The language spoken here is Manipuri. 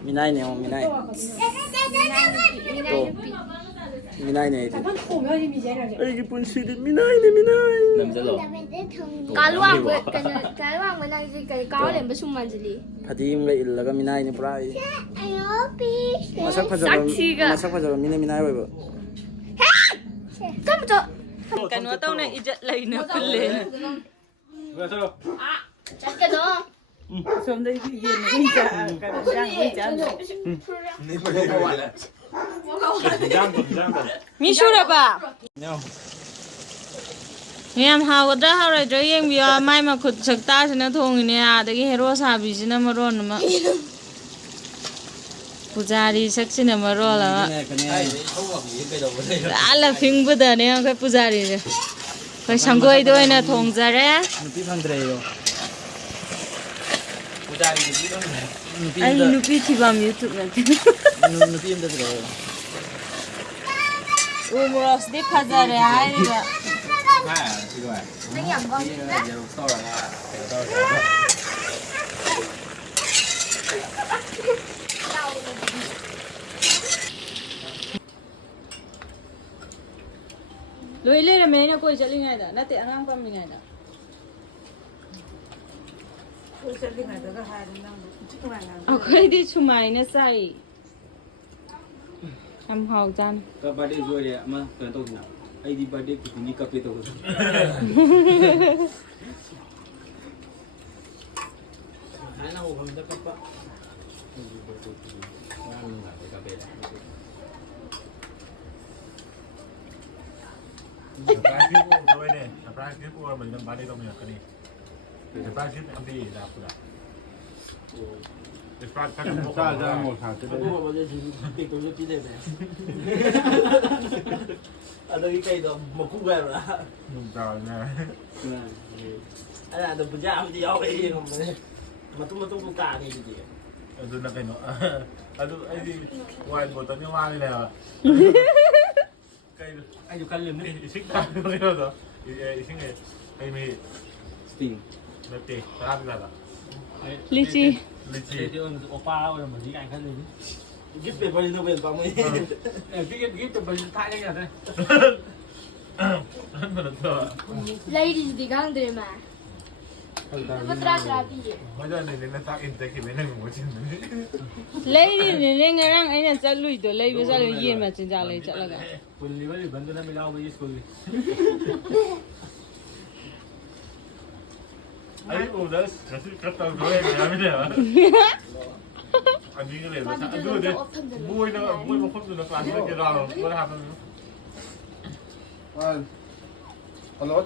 미나이네 미나이 또 미나이네 애기 분실이 미나이네 미나이 남자로 까루왕 까루왕 맨날 이제 까루래 무슨 말인지 파디임가 일러가 미나이네 브라이 아요비 마삭 파자로 미네 미나이 왜버 깜짝 cái nó tao này ít lấy nó cứ lên 작게 넣어 xong đây cái gì này chả cái răng cái chả mi sure là ba em hao đó hao rồi rồi em bây mai mà khut sực ta sẽ nó thùng này à đấy cái hero sa bị gì nó mà rồi mà pujari sắc xin mà rồi là đã là phim bữa giờ này cái pujari rồi cái sang coi đôi nó thùng ra đấy 누피 판드레요 anh nupi thì vào YouTube này 누피 힘들 들어요 Umros di pazare ai ga. anh nhầm con Lôi lên là mấy nó coi chơi ngay đó, nó tiện ngang con mình ngay đó. Cái đi chung mày nó say. Làm hậu chan. Các bạn đi rồi đấy mà cần tôi nào. Ai đi bạn đi cũng đi cà phê tôi. Hãy nào không được các bạn. Surprise thôi nè, surprise của mình làm bạn đi đâu nhỉ cái này. Surprise em đi là phụ đạo. Surprise các bạn ra ra một thằng cái đấy. bây giờ thì tôi chỉ để này ở đây cây đó một cú về rồi Rồi nè. anh là tôi bây giờ đi ao đi mà tôi cả cái gì Rồi là cái nó. Ai đi ngoài một tấn hoa đi nè. Cây anh chụp căn liền đấy. xích ra cái đó rồi. Xích này cây mì Sting. nó tê ra ra rồi. Lychee. Lychee. Thì ông oppa rồi mà gì anh khác lên. giúp về bao nhiêu tiền bao nhiêu Cái chụp mình thay cái này đây. Mà được rồi. ladies đi gang đây mà nó tra tra đi Bây giờ này nó tác in tới khi mấy người ngồi trên đấy. Lấy đi nên lên cái răng anh là sẽ lùi được lấy bây giờ là yên mà chính ra lấy chắc là cái. Quần lý với vấn đề là mình lao với school. Ấy ủa đó là sự cắt tàu rồi em làm thế nào? Anh đi cái này là sao? Đưa đi. Vui một phút rồi nó phản cái ra rồi. Nó làm. Hello.